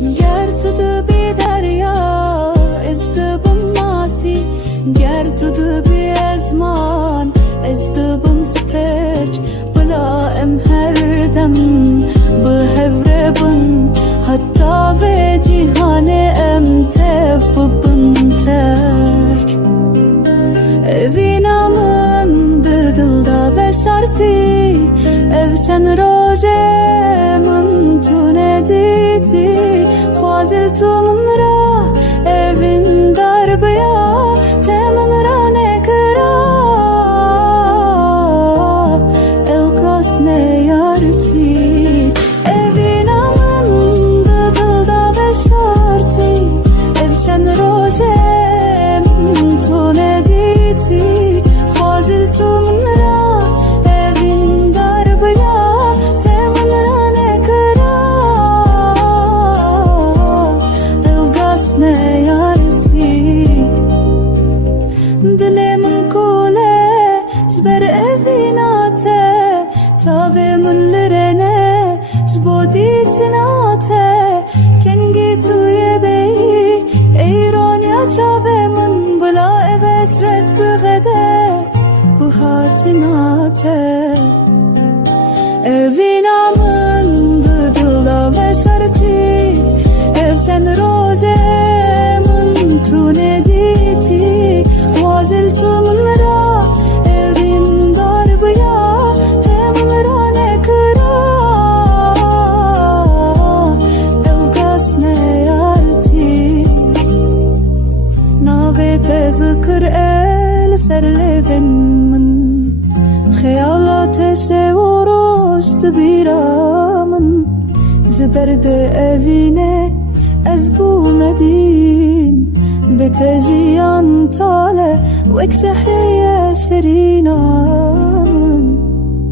گر تو دبی دریا از دبم ماسی گر تو دبی ازمان از دبم سترج بلا ام هر دم بهور بن حتی و جهان ام تف ببن ترک اوینا من دل دا و شرطی او چند روزه من تو ندیدی خوازل تو من را اوین دار بیا تمن را نکرا الکاس نیارتی اوینا من دل دا و شرطی او چند روزه من تو ندیدی خوازل تو من را اوین دار بیا تمن را نکرا الکاس نیارتی دل من کوله جبر اویناته چاوه من لرنه جبودی تناته کنگی توی بی ایرانیا چاوه من بلا اوسرت بغده بهاتناته اوینا من بدلا و شرطی او چند روزه من تو ندیدی وازل تو من را اوین دار بیا تمن را نکرا او گس نیارتی ناوی تذکر ال سر لیون من خیالات شو رشد بیرا من جدرد اوینه از بومدین بتجیان طاله وك شهرية